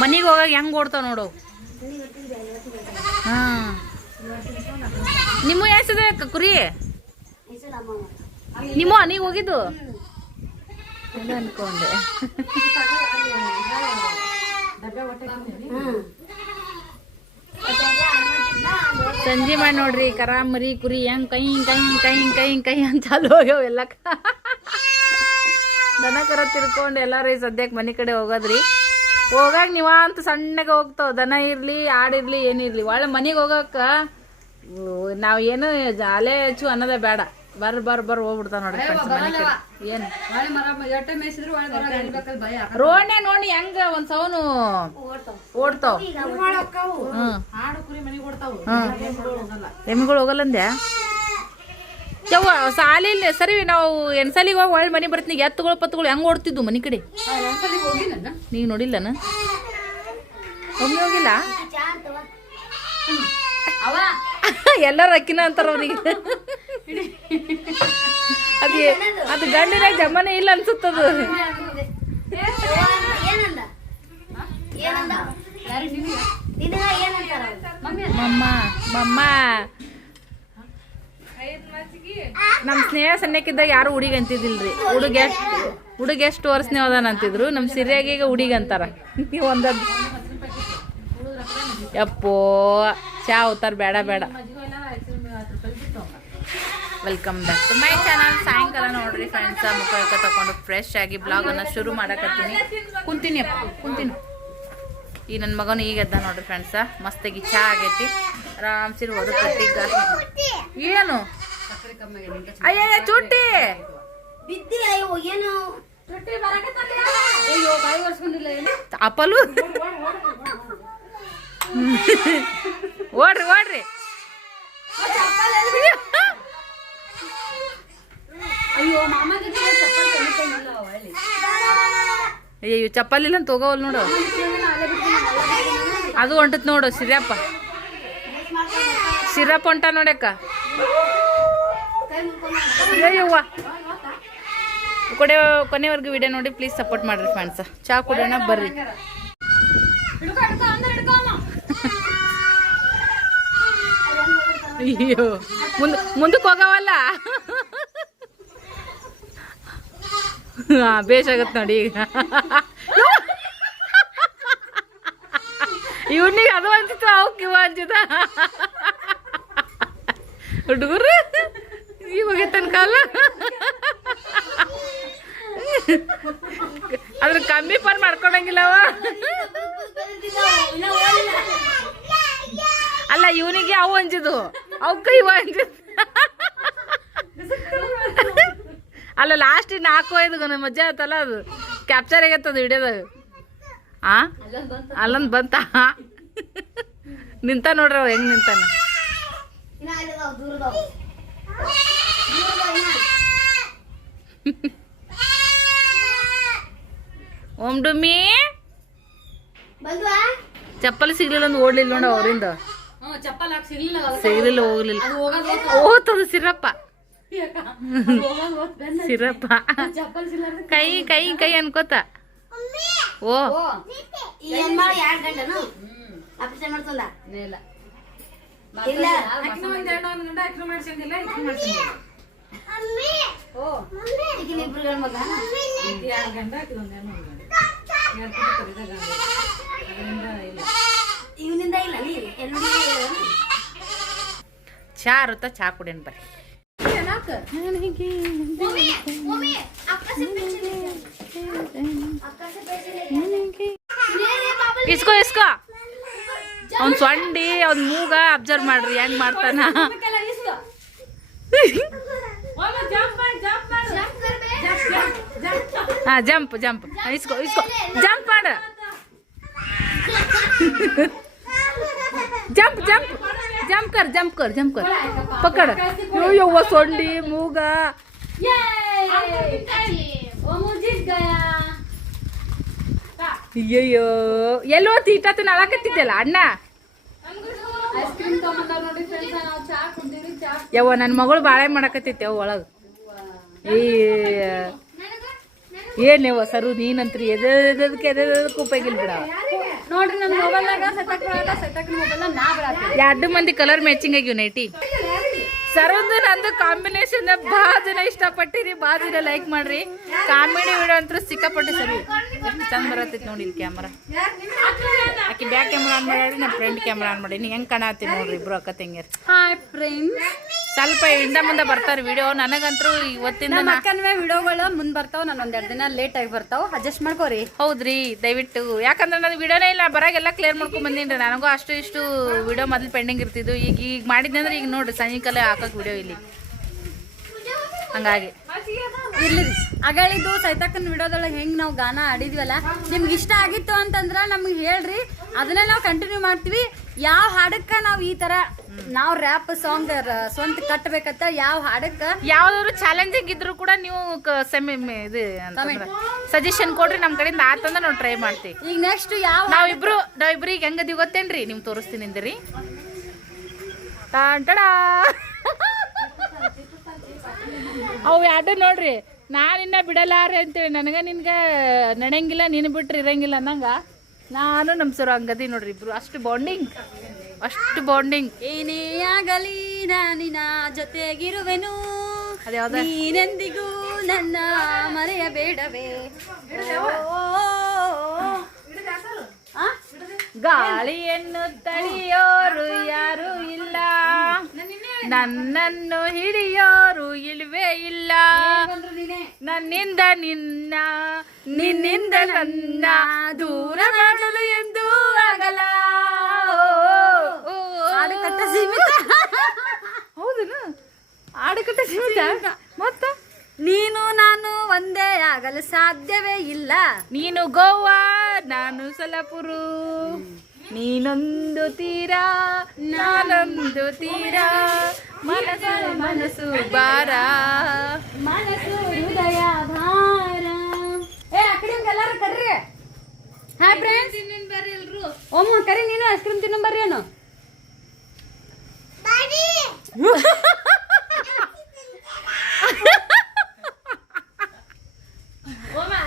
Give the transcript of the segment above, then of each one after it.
ಮನಿಗೆ ಹೋಗಾಗ ಹೆಂಗ್ ಓಡ್ತಾವ ನೋಡು. ಹಾ ನಿಮ್ಮ ಎಸದ ಕುರಿ ನಿಮ್ಮ ನೀಗ ಹೋಗಿದ್ದು ಅನ್ಕೊಂಡೆ. ಸಂಜೆ ಮಾಡಿ ನೋಡ್ರಿ ಕರ ಮರಿ ಕುರಿ ಹೆಂಗ್ ಕೈ ಕೈ ಕೈ ಕೈ ಕೈ ಅಂತ ಚಾಲು ಹೋಗ್ಯಾವ ಎಲ್ಲ. ದನ ಕರ ತಿರ್ಕೊಂಡು ಎಲ್ಲಾರು ಸದ್ಯಕ್ಕೆ ಮನೆ ಕಡೆ ಹೋಗೋದ್ರಿ. ಹೋಗಾಗ ನೀವ ಅಂತ ಸಣ್ಣಗೆ ಹೋಗ್ತಾವ. ದನ ಇರ್ಲಿ ಆಡಿರ್ಲಿ ಏನಿರ್ಲಿ ಒಳ್ಳೆ ಮನೆಗೆ ಹೋಗಕ್ಕ ನಾವ್ ಏನು ಅಲೆ ಹಚ್ಚು ಅನ್ನೋದೇ ಬೇಡ. ಬರ್ ಹೋಗ್ಬಿಡ್ತಾವ ನೋಡ್ರಿ ಏನು ರೋಡ್ನೆ ನೋಡಿ ಹೆಂಗ ಒಂದ್ ಸೌನು ಓಡ್ತಾವ. ಎಮ್ಮಿಗಳು ಹೋಗಲ್ಲಂದ್ಯಾ ಯವ್ವ ಸಾಲಿ ಸರಿ. ನಾವು ಎಣ್ಸಾಲಿಗೆ ಹೋಗಿ ಒಳ್ಳೆ ಮನೆ ಬರ್ತೀನಿ. ಎತ್ತುಗಳು ಪತ್ತುಗಳು ಹೆಂಗ್ ಓಡ್ತಿದ್ವು ಮನೆ ಕಡೆ ನೀವ್ ನೋಡಿಲ್ಲನ? ಒಮ್ಮೆ ಹೋಗಿಲ್ಲ? ಎಲ್ಲಾರು ಅಕ್ಕಿನ ಅಂತಾರ ಅವ್ರಿಗೆ. ಅದು ಗಂಡಿನಾಗ ಜಮ್ಮನೆ ಇಲ್ಲ ಅನ್ಸುತ್ತದು. ಮಮ್ಮ ಮಮ್ಮ ನಮ್ ಸ್ನೇಹ ಸಣ್ಣಕ್ಕಿದ್ದಾಗ ಯಾರು ಹುಡುಗ ಅಂತಿದಿಲ್ರಿ. ಹುಡುಗ ಎಷ್ಟು ವರ್ಷನೇ ಹೋದಾನ ಅಂತಿದ್ರು. ನಮ್ ಸಿರಿಯಾಗ ಈಗ ಹುಡುಗ ಅಂತಾರ. ಒಂದೊಂದು ಯಪ್ಪೋ ಚಾ ಅವತಾರ ಬೇಡ. Welcome back to my channel. ಸಾಯಂಕಾಲ ನೋಡ್ರಿ ಫ್ರೆಂಡ್ಸ್, ಮುಖ ತಗೊಂಡು ಫ್ರೆಶ್ ಆಗಿ ಬ್ಲಾಗ್ ಅನ್ನ ಶುರು ಮಾಡಕತ್ತೀನಿ. ಕುಂತೀನಿ ಈ ನನ್ನ ಮಗನು ಈಗ ಎದ್ದ ನೋಡ್ರಿ ಫ್ರೆಂಡ್ಸ. ಮಸ್ತಾಗಿ ಚಾ ಆಗೈತಿ. ಆರಾಮ್ಸಿರಿ ಹೊರಕಟ್ಟಿಗ ಏನು ಅಯ್ಯ ಚುಟ್ಟಿ ಅಪ್ಪಲು ಓಡ್ರಿ ಅಯ್ಯೋ ಚಪ್ಪಲಿಲ್ಲ ಅಂತ ಹೋಗವಲ್ ನೋಡು. ಅದು ಹೊಂಟತ್ ನೋಡು ಸಿರಪ್ಪ ಹೊಂಟ ನೋಡ್ಯಕ್ಕ. ಅಯ್ಯವ್ವ ಕೊನೆವರೆಗೂ ವಿಡಿಯೋ ನೋಡಿ ಪ್ಲೀಸ್ ಸಪೋರ್ಟ್ ಮಾಡ್ರಿ ಫ್ರೆಂಡ್ಸ್. ಚಾ ಕುಡಿಯೋಣ ಬರ್ರಿ. ಅಯ್ಯೋ ಮುಂದಕ್ಕೆ ಹೋಗವಲ್ಲ. ಬೇಷಾಗತ್ ನೋಡಿ ಈಗ. ಇವನಿಗೆ ಅದು ಅನ್ಸಿತ್ತು, ಅವಕ್ಕೆ ಇವ ಅನ್ಸಿತ. ಹುಡುಗರು ಇವಾಗ ತನಕಾಲ ಅದ್ರ ಕಮ್ಮಿ ಪಾರ್ ಮಾಡ್ಕೊಳಂಗಿಲ್ಲವ. ಅಲ್ಲ ಇವನಿಗೆ ಅವು ಅಂಜಿದು, ಅವಕ್ಕ ಇವ ಅಂಜಿದ್. ಅಲ್ಲ ಲಾಸ್ಟ್ 4-5 ಮಜ್ಜಾ ಆತಲ್ಲ, ಅದು ಕ್ಯಾಪ್ಚರ್ ಆಗತ್ತದ ವಿಡಿಯೋದಾಗ. ಅಲ್ಲೊಂದು ಬಂತ ನಿಂತ ನೋಡ್ರಿ ಅವ ಹೆಂಗ್ ನಿಂತಾನ. ಓಂ ಡುಮ್ಮಿ ಚಪ್ಪಲಿ ಸಿಗ್ಲಿಲ್ಲ ಒಂದು ಓಡ್ಲಿಲ್ಲ ನೋಡ ಅವರಿಂದ. ಸಿಗ್ಲಿಲ್ಲ ಹೋಗ್ಲಿಲ್ಲ ಓದ್ತದ ಸಿರಪ್ಪ ಕೈ ಕೈ ಕೈ ಅನ್ಕೋತ. ಓ ಚಾ ಇರುತ್ತ, ಚಾ ಕುಡಿಯನ್ ಬರ್ರಿ. ಇಸ್ಕೋ ಇಸ್ಕೋ ಅವ್ನ್ ಸೊಂಡಿ ಅವ್ನ್ ಮೂಗ ಅಬ್ಸರ್ವ್ ಮಾಡ್ರಿ ಹೆಂಗ್ ಮಾಡ್ತಾನ. ಹಾ ಜಂಪ್ ಜಂಪ್ ಇಸ್ಕೋ ಇಸ್ಕೋ ಜಂಪ್ ಮಾಡ. ಜಂಪ್ ಜಂಪ್ ಜಂಪ್ ಕರ್ ಜಂಪ್ ಕರ್ ಜಂಪ್ ಕರ್ ಪಕಡ. ಯವ್ವ ಸೊಂಡಿ ಮೂಗ. ಅಯ್ಯಯ್ಯೋ ಎಲ್ಲೋ ತೀಟತ್ತು ನಳಕತ್ತಿದ್ದಲ್ಲ ಅಣ್ಣ. ಯವ್ವ ನನ್ನ ಮಗಳು ಬಾಳೆ ಮಾಡಕತ್ತಿತ್ತೆ ಅವ್ ಒಳಗ. ಏನೇವ ಸರು ನೀನಂತ್ರಿ ಎದಕ್ಕೆ ಉಪಯೋಗಿಲ್ಲ ಬಿಡ ನೋಡ್ರಿ ನನ್ನ ಮೊಬೈಲ್ನಾಗ ಸೆಟಕ್ ಮೊಬೈಲ್ ನಾ ಬರತ್ತೀನಿ 2 ಮಂದಿ ಕಲರ್ ಮ್ಯಾಚಿಂಗ್ ಆಗಿವ್ ನೈಟಿ ಸರಂದು ನಂದು ಕಾಂಬಿನೇಷನ್ ಭಾಳ ಜನ ಇಷ್ಟಪಟ್ಟಿರಿ, ಭಾಳ ಜನ ಲೈಕ್ ಮಾಡ್ರಿ. ಕಾಮಿಡಿ ವಿಡಿಯೋ ಅಂತೂ ಸಿಕ್ಕಾಪಟ್ಟಿ ಸರಿ, ಎಷ್ಟು ಚಂದ ಬರತ್ತೈತಿ ನೋಡಿ ಇಲ್ಲಿ ಕ್ಯಾಮ್ರಾ. ಆಕಿ ಬ್ಯಾಕ್ ಕ್ಯಾಮ್ರಾ ಆನ್ ಮಾಡಿ, ನಮ್ಮ ಫ್ರೆಂಡ್ ಕ್ಯಾಮ್ರಾ ಆನ್ ಮಾಡಿ. ನೀ ಹೆಂಗೆ ಕಾಣತ್ತಿ ನೋಡ್ರಿ ಇಬ್ರು ಅಕ್ಕ ತಂಗಿಯರ್. ಹಾಯ್ ಫ್ರೆಂಡ್ಸ್, ಸ್ವಲ್ಪ ಹಿಂದ ಮುಂದೆ ಬರ್ತಾರೆ ವಿಡಿಯೋ. ನನಗಂತೂ ಇವತ್ತಿಂದ ಅಕ್ಕನವೇ ವಿಡಿಯೋಗಳು ಮುಂದೆ ಬರ್ತಾವ, ನಾನು 2 ದಿನ ಲೇಟ್ ಆಗಿ ಬರ್ತಾವ, ಅಡ್ಜಸ್ಟ್ ಮಾಡ್ಕೋರಿ. ಹೌದ್ರಿ ದಯವಿಟ್ಟು. ಯಾಕಂದ್ರೆ ನಾನು ವಿಡಿಯೋನೇ ಇಲ್ಲ, ಬರಾಗೆಲ್ಲ ಕ್ಲಿಯರ್ ಮಾಡ್ಕೊಂಡ್ ಬಂದೀನಿ. ನನಗೂ ಅಷ್ಟು ಇಷ್ಟು ವಿಡಿಯೋ ಮೊದಲು ಪೆಂಡಿಂಗ್ ಇರ್ತಿದ್ದು. ಈಗ ಮಾಡಿದ್ದೆ ಅಂದ್ರೆ ಈಗ ನೋಡ್ರಿ ಸಂಜೆಕಲ್ಲೇ ಹಾಕಕ್ ವಿಡಿಯೋ ಇಲ್ಲಿ. ಹಂಗಾಗಿ ಇರ್ಲಿ ಅಗಳಿದ್ದು ಸೈತಕ್ಕನ ವಿಡಿಯೋದೊಳಗೆ ಹೆಂಗೆ ನಾವು ಗಾನ ಆಡಿದ್ವಲ್ಲ, ನಿಮ್ಗೆ ಇಷ್ಟ ಆಗಿತ್ತು ಅಂತಂದ್ರೆ ನಮ್ಗೆ ಹೇಳ್ರಿ, ಅದನ್ನ ನಾವು ಕಂಟಿನ್ಯೂ ಮಾಡ್ತೀವಿ. ಯಾವ ಹಾಡಕ್ಕೆ ನಾವು ಈ ತರ ನಾವು ರ್ಯಾಪ್ ಸಾಂಗ್ ಸ್ವಂತ ಕಟ್ಟಬೇಕಂತ ಯಾವ ಹಾಡಕ್ಕೆ ಯಾವ್ದಾದ್ರು ಚಾಲೆಂಜಿಂಗ್ ಇದ್ರು ಕೂಡ ನೀವು ಇದು ಸಜೆಷನ್ ಕೊಡ್ರಿ, ನಮ್ಮ ಕಡೆಯಿಂದ ಆತಂದ್ರೆ ನಾವು ಟ್ರೈ ಮಾಡ್ತೀವಿ. ಈಗ ನೆಕ್ಸ್ಟ್ ಯಾವ ನಾವಿಬ್ರು ಈಗ ಹೆಂಗದೀವಿ ಗೊತ್ತೇನ್ರಿ, ನಿಮ್ ತೋರಿಸ್ತೀನಿ ಅಂದಿರಿ. ಅವು 2 ನೋಡ್ರಿ, ನಾನಿನ್ನ ಬಿಡಲಾರೆ ಅಂತೇಳಿ ನನಗೆ ನಿನ್ಗೆ ನಡೆಯಂಗಿಲ್ಲ, ನೀನು ಬಿಟ್ರೆ ಇರಂಗಿಲ್ಲ ಅನ್ನಂಗ ನಾನು ನಮ್ಮ ಸರ್ ಹಂಗದಿ ನೋಡ್ರಿ. ಇಬ್ರು ಅಷ್ಟು ಬಾಂಡಿಂಗ್. ಏನೇ ಆಗಲಿ ನಾನಿನ ಜೊತೆಗಿರುವೆನು, ನೀನೆಂದಿಗೂ ನನ್ನ ಮರೆಯಬೇಡವೇ. ಗಾಳಿಯನ್ನು ತಡೆಯೋರು ಯಾರು ಇಲ್ಲ, ನನ್ನನ್ನು ಹಿಡಿಯೋರು ಇಲ್ವೇ ಇಲ್ಲ. ನನ್ನಿಂದ ನಿನ್ನ, ನಿನ್ನಿಂದ ನನ್ನ ದೂರ ಮಾಡಲು ಎಂದು ಆಗಲ್ಲ. ಹೌದನು ಆಡಕಟ್ಟ ಸೀಮಿತ. ಮತ್ತ ನೀನು ನಾನು ಒಂದೇ ಆಗಲು ಸಾಧ್ಯವೇ ಇಲ್ಲ. ನೀನು ಗೋವಾ, ನಾನು ಸಲಪುರು, ನೀನೊಂದು ತೀರ, ನಾನೊಂದು ತೀರ, ಮನಸ್ಸು ಭಾರ, ಮನಸ್ಸು ಹೃದಯ ಭಾರ. ಆ ಕಡೆ ಎಲ್ಲಾರು ಕರ್ರಿ. ಹಾಯ್ ಫ್ರೆಂಡ್ಸ್, ಬರ್ರಿ ಎಲ್ರು. ಓಮ್ಮ ಕರಿ, ನೀನು ಐಸ್ ಕ್ರೀಮ್ ತಿನ್ನೋ ಬರ್ರಿ. ಏನು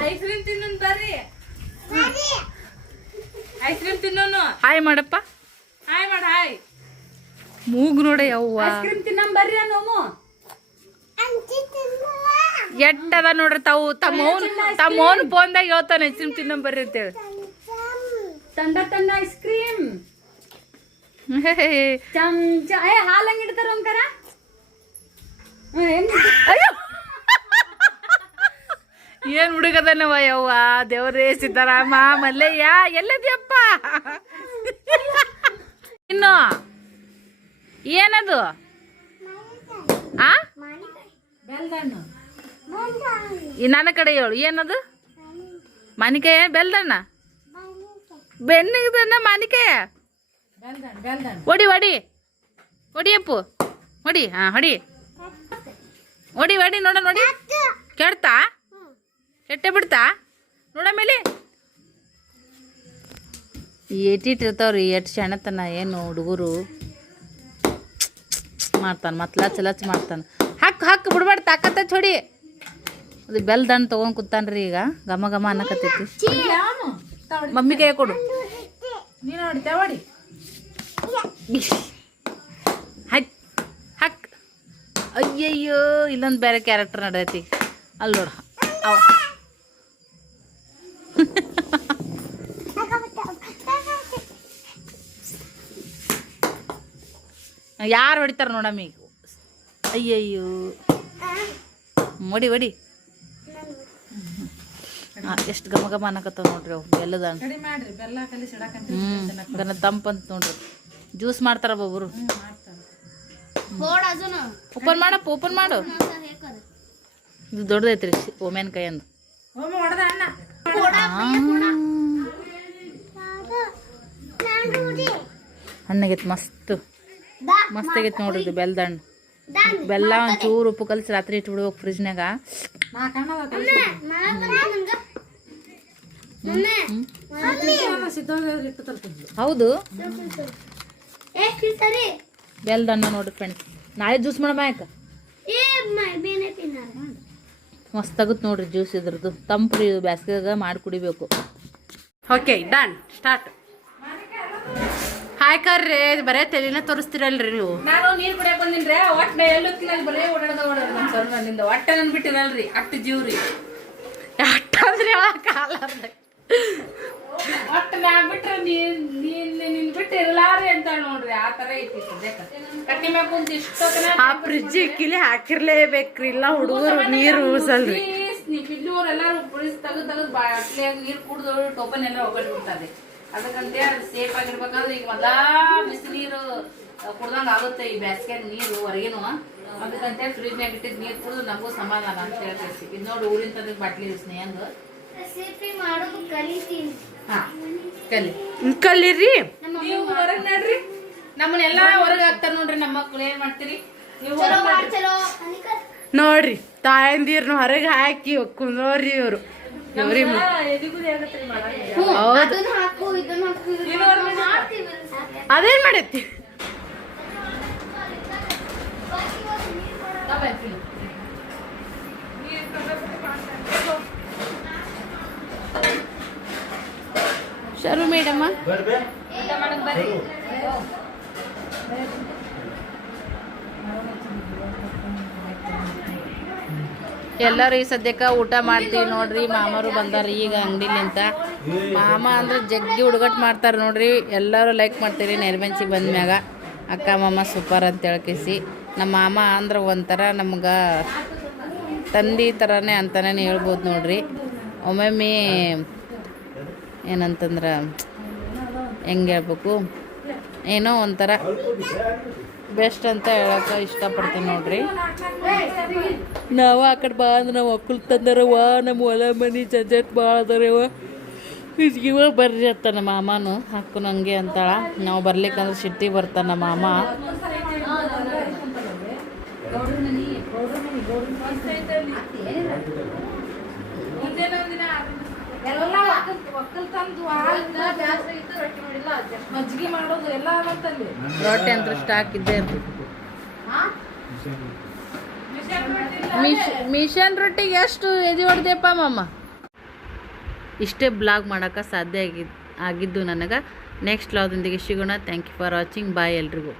ಐಸ್ ಕ್ರೀಮ್ ತಿನ್ನೋನ್ ಬರ್ರಿ. ಐಸ್ ಕ್ರೀಮ್ ತಿನ್ನೋನು. ಹಾಯ್ ಮಾಡಪ್ಪ, ಹಾಯ್ ಮಾಡ. ಹಾಯ್ ಮೂಗು ನೋಡ ಯವ್ವ. ಐಸ್ ಕ್ರೀಮ್ ತಿನ್ನೋನ್ ಬರ್ರಿ. ನೋಮು ಎಟ್ಟದ ನೋಡ್ರಿ, ತಮ್ಮೋನ್ ಫೋನ್ದಾಗ ಹೇಳ್ತಾನೆ ಐಸ್ ಕ್ರೀಮ್ ತಿನ್ನೋ ಬರ್ರಿ ಅಂತೇಳಿ. ತಂಡ ಐಸ್ ಕ್ರೀಮ್ ಚಮಚ. ಹಾಲು ಹಂಗ ಇಡ್ತಾರ ಒಂಕರ. ಅಯ್ಯೋ ಏನ್ ಹುಡುಗದನವ ಯವ್ವ, ದೇವರೇ ಸಿದ್ದರಾಮ ಮಲ್ಲಯ್ಯ ಎಲ್ಲದಿಯಪ್ಪ. ಇನ್ನು ಏನದು ನನ್ನ ಕಡೆ ಹೇಳು, ಏನದು? ಮಾನಿಕಾಯ, ಬೆಲ್ದಣ್ಣ, ಬೆನ್ನಿಗದಣ್ಣ ಮಾನಿಕಾಯ. ಹೊಡಿಯಪ್ಪು ಹೊಡಿ. ಹಾ ಹೊಡಿ ನೋಡ. ನೋಡಿ ಕೆಡ್ತಾ ಕೆಟ್ಟೆ ಬಿಡ್ತಾ ನೋಡ ಮೇಲೆ. ಏಟಿಟ್ಟಿರ್ತಾವ್ರಿ, ಎಷ್ಟು ಶಣತನ. ಏನು ಹುಡುಗರು ಮಾಡ್ತಾನೆ, ಮತ್ತೆ ಲಚ್ ಮಾಡ್ತಾನೆ. ಹಕ್ ಬಿಡ್ಬಾರ್ದು, ತಾಕತ್ತ ಹೊಡಿ. ಅದು ಬೆಲ್ದಣ್ಣ ತೊಗೊಂಡು ಕೂತಾನ್ರಿ. ಈಗ ಘಮ ಘಮ ಅನ್ನಕತ್ತೈತಿ. ಮಮ್ಮಿ ಕೈ ಕೊಡು. ಹಕ್. ಅಯ್ಯಯ್ಯೋ, ಇಲ್ಲೊಂದು ಬೇರೆ ಕ್ಯಾರೆಕ್ಟರ್ ನಡೆದೈತಿ ಅಲ್ಲಿ ನೋಡು. ಅವ ಯಾರು ಹೊಡಿತಾರ ನೋಡಮ್ಮಿ. ಅಯ್ಯಯ್ಯೋ, ಹೊಡಿ. ಎಷ್ಟು ಘಮ ಘಮ ಅನ್ನಕತ್ತಾವ ನೋಡ್ರಿ ಅವು ಬೆಲ್ಲದ. ಗನ ತಂಪಂತ ನೋಡ್ರಿ. ಜ್ಯೂಸ್ ಮಾಡ್ತಾರ ಒಬ್ಬೊಬ್ರು. ಓಪನ್ ಮಾಡು. ಇದು ದೊಡ್ಡದೈತ್ರಿ ಓಮೇನ್ ಕೈ ಅಂದು. ಹಣ್ಣಾಗೈತಿ, ಮಸ್ತ್ ಆಗೈತಿ ನೋಡ್ರಿ ಇದು ಬೆಲ್ಲದ ಹಣ್ಣು. ಬೆಲ್ಲ ಒಂಚೂರು ಉಪ್ಪು ಕಲಸಿ ರಾತ್ರಿ ಇಟ್ಬಿಡ್ಬೇಕು ಫ್ರಿಜ್ನಾಗ. ಹೌದು, ಬೆಲ್ಲದ ಹಣ್ಣು ನೋಡ್ರಿ ಫ್ರೆಂಡ್ಸ್. ನಾಳೆ ಜ್ಯೂಸ್ ಮಾಡಮ್ಮ. ಯಾಕ ಮಸ್ತಾಗುತ್ತೆ ನೋಡ್ರಿ ಜ್ಯೂಸ್ ಇದ್ರದ್ದು ತಂಪು ಬ್ಯಾಸ್ಗೆಗ ಮಾಡಿ ಕುಡಿಬೇಕು. Okay done start. Hi curry ಬರೇ ತಲೆನ ತೋರಿಸ್ತೀರಲ್ರಿ ನೀವು. ನಾನು ನೀರು ಕುಡಿಯಕ್ಕೆ ಬಂದಿನ್ರಿ ಒಟ್ಟು ಎಲ್ಲೊತ್ತಿನಲ್ಲಿ ಬರೇ ಓಡಾಡೋದ್ರಿಂದ ಒಟ್ಟೆ ನನ್ ಬಿಟ್ಟಿರಲ್ರಿ ಅಷ್ಟು ಜೀವ್ರಿ ಅಟ್ಟಂದ್ರೆ ಕಾಲ ಒಟ್ಟು ನಾ ಬಿಟ್ರೆ ನೀನ್ ಬಿಟ್ಟು ಇರಲಾರಿ ಅಂತ ನೋಡ್ರಿ ಆ ತರ ಐತಿ ಸದ್ಯಕ್ಕೆ ಕಟ್ಟಿ ಮ್ಯಾಗ ಕುಂತ ಇಷ್ಟೊತ್ತನ ಆ ಫ್ರಿಜ್ ಕಿಲಿ ಹಾಕಿರ್ಲೇಬೇಕ್ರಿ ಇಲ್ಲ ಹುಡುಗರು ನೀರು ಉಸಲ್ರಿ. ಇಲ್ಲಿವ್ರೆಲ್ಲಾರು ಪುಳಿಸ್ ತೆಗೆದು ಬಾಟ್ಲಿಯಾಗ ನೀರು ಕುಡ್ದು ಟೋಪನ್ ಎಲ್ಲ ಒಗ್ಗಟ್ಟು ಬಿಡ್ತಾರೆ. ಅದಕ್ಕಂತೆ ಅದು ಸೇಫ್ ಆಗಿರ್ಬೇಕಂದ್ರೆ ಈಗ ಮೊದಲ ಬಿಸಿನೀರು ಕುಡ್ದಂಗ ಆಗುತ್ತೆ ಈ ಬ್ಯಾಸ್ಗ್ಯಾಗ ನೀರು ಹೊರಗೇನು. ಅದಕ್ಕಂತೆ ಫ್ರಿಜ್ನಾಗ ಇಟ್ಟಿದ್ ನೀರು ಕುಡಿದು ನಮಗೂ ಸಮಾಧಾನ ಅಂತ ಹೇಳ್ತೈತಿ. ಇದು ನೋಡಿ ಊರಿನ ತಂದ ಬಾಟ್ಲಿ ಸ್ನೇಹಂಗ ಕಲೀರಿ. ನೀವು ಹೊರಗ್ ನೋಡ್ರಿ ನಮ್ಮನ್ನೆಲ್ಲಾ ಹೊರಗೆ ಹಾಕ್ತಾರ ನೋಡ್ರಿ. ನಮ್ಮ ಮಕ್ಳು ಏನ್ ಮಾಡ್ತೀರಿ ನೀವು ನೋಡ್ರಿ ತಾಯಂದಿರ್ನ ಹೊರಗೆ ಹಾಕಿ ಕುಂದ್ರೋರಿ ಇವ್ರು. ಅದೇನ್ ಮಾಡೈತಿ ಶರು ಮೇಡಮ್ಮ ಎಲ್ಲರೂ ಈ ಸದ್ಯಕ್ಕೆ ಊಟ ಮಾಡ್ತೀವಿ ನೋಡ್ರಿ. ಮಾಮರು ಬಂದಾರ ಈಗ ಅಂಗಡಿಲಿಂತ. ಮಾಮ ಅಂದ್ರೆ ಜಗ್ಗಿ ಹುಡುಗಟ್ಟು ಮಾಡ್ತಾರೆ ನೋಡ್ರಿ. ಎಲ್ಲರೂ ಲೈಕ್ ಮಾಡ್ತೀರಿ ನೆರವೆಂಚಿ ಬಂದ್ಮ್ಯಾಗ ಅಕ್ಕ ಮಾಮ ಸೂಪರ್ ಅಂತ ಹೇಳ್ಕೇಸಿ. ನಮ್ಮ ಮಾಮ ಅಂದ್ರೆ ಒಂಥರ ನಮ್ಗೆ ತಂದೆ ಥರನೇ ಅಂತಲೇ ಹೇಳ್ಬೋದು ನೋಡ್ರಿ. ಒಮ್ಮೊಮ್ಮೆ ಏನಂತಂದ್ರೆ ಹೆಂಗೆ ಹೇಳ್ಬೇಕು ಏನೋ ಒಂಥರ ಬೆಸ್ಟ್ ಅಂತ ಹೇಳಕ್ಕೆ ಇಷ್ಟಪಡ್ತೀನಿ ನೋಡ್ರಿ. ನಾವು ಆ ಕಡೆ ಬಾ ಅಂದ್ರೆ ನಾವು ಒಕ್ಕಲ್ ತಂದರವ ನಮ್ಮ ಹೊಲ ಮನೆ ಜಂಜಟ್ ಭಾಳ ಅದಾರವ ಇವ ಬರ್ರಿ ಅಂತ ನಮ್ಮ ಮಾಮನು ಹಾಕು ನಂಗೆ ಅಂತಾಳ. ನಾವು ಬರ್ಲಿಕ್ಕಂದ್ರೆ ಸಿಟ್ಟಿ ಬರ್ತಾನೆ ನಮ್ಮ ಮಾಮ. ರೊಟ್ಟಿ ಅಂತ ಸ್ಟಾಕ್ ಇದ್ದೇ ಇರ್ತದೆ. ಮಿಷನ್ ರೊಟ್ಟಿಗೆ ಎಷ್ಟು ಎದೆ ಹೊಡೆದೆಪ್ಪ ಮಾಮ. ಇಷ್ಟೇ ಬ್ಲಾಗ್ ಮಾಡೋಕ್ಕೆ ಸಾಧ್ಯ ಆಗಿದ್ದು ನನಗೆ. ನೆಕ್ಸ್ಟ್ ಬ್ಲಾಗ್ದೊಂದಿಗೆ ಸಿಗೋಣ. Thank you for watching. Bye ಎಲ್ರಿಗೂ.